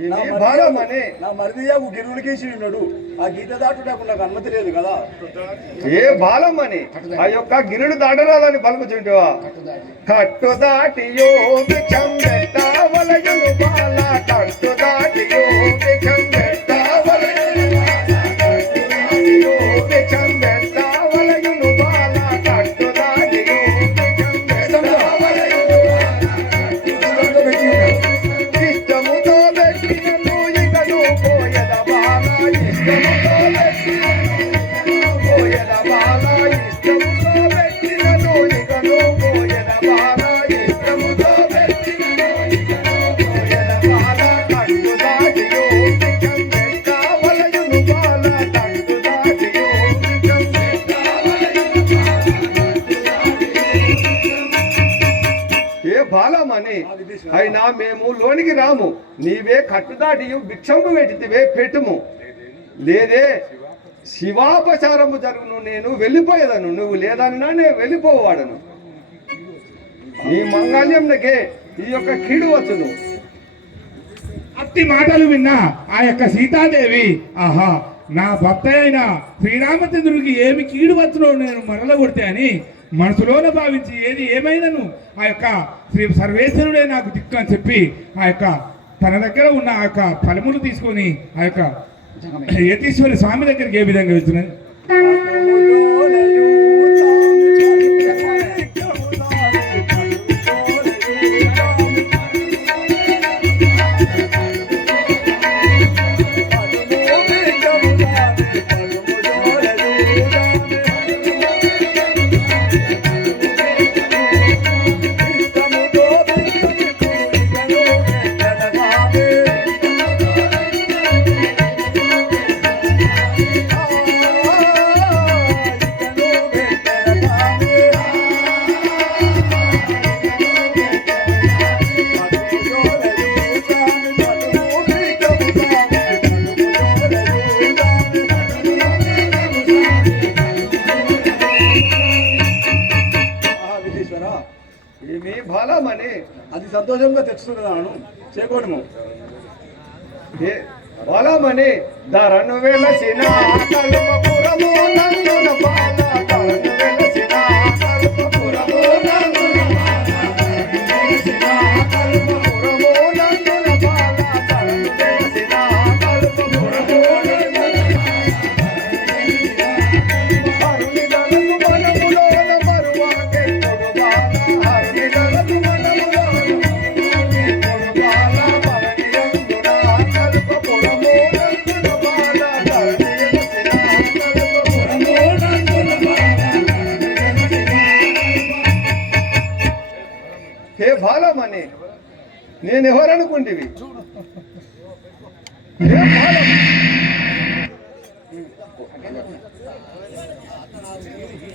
నా మరిదియా గిరువులకేసి ఉన్నాడు. ఆ గీత దాటుటకు నాకు అనుమతి లేదు కదా. ఏ బాలమ్మని ఆ యొక్క గిరుడు దాటరాదని పలుకుచుంటావా? కట్టు దాటియో బిచ్చం పెట్టవలయును బాల, కట్టు దాటియో బిచ్చం పెట్టవలయును బాల, కట్టు దాటియో బిచ్చం పెట్టవలయును బాల, కట్టు దాటియో బిచ్చం పెట్టవలయును బాల, ఇష్టముతో పెట్టినను ఇకను పోయద బాల, ఇష్టముతో పెట్టినను పోయద బాల, ఇష్టముతో పెట్టినను ఇకను పోయద బాల, ఇష్టముతో పెట్టినను ఇకను పోయద బాల, కట్టు దాటియో బిచ్చం పెట్టవలయును బాల, కట్టు దాటియో బిచ్చం పెట్టవలయును బాల. ఏ బాలమని అయినా మేము లోనికి రాము, నీవే కట్టుదాటియు భిక్షము పెట్టితివే పెట్టుము, లేదే శివాపచారము జరుగును, నేను వెళ్ళిపోయేదను, నువ్వు లేదన్నా నేను వెళ్ళిపోవాడను. నీ మంగళ్యంకే ఈ యొక్క కీడు వచ్చును. అట్టి మాటలు విన్నా ఆ యొక్క సీతాదేవి, ఆహా నా భర్త అయిన శ్రీరామచంద్రుడికి ఏమి కీడు వచ్చునో నేను మరలగొడితే అని మనసులోనే భావించి ఏది ఏమైనాను ఆ యొక్క శ్రీ సర్వేశ్వరుడే నాకు దిక్కు అని చెప్పి ఆ యొక్క తన దగ్గర ఉన్న ఆ యొక్క ఫలములు తీసుకొని ఆ యొక్క యతీశ్వరి స్వామి దగ్గరికి ఏ విధంగా వెళ్తున్నాయి? ఏమి బాలమని అది సంతోషంగా తెచ్చుతున్నాను, చేకోడము. బాలమని ధరను వెలసిన కల్పపురము నందున బాల, ధరను వెలసిన కల్పపురము నందున బాల, వెలసిన కల్పపురము నందున బాల, ధరను వెలసిన కల్పపురము నందున హరుని దళము వనములోన మరువాకెప్పుడు బాల, హరుని దళము వనములోన మరువాకెప్పుడు బాల, భవనియందున కల్పపురము నందున బాల, ధరణి వెలసిన కల్పపురము నందున బాల. హే బాలమని నేనెవరనుకుంటివి? హే బాలం,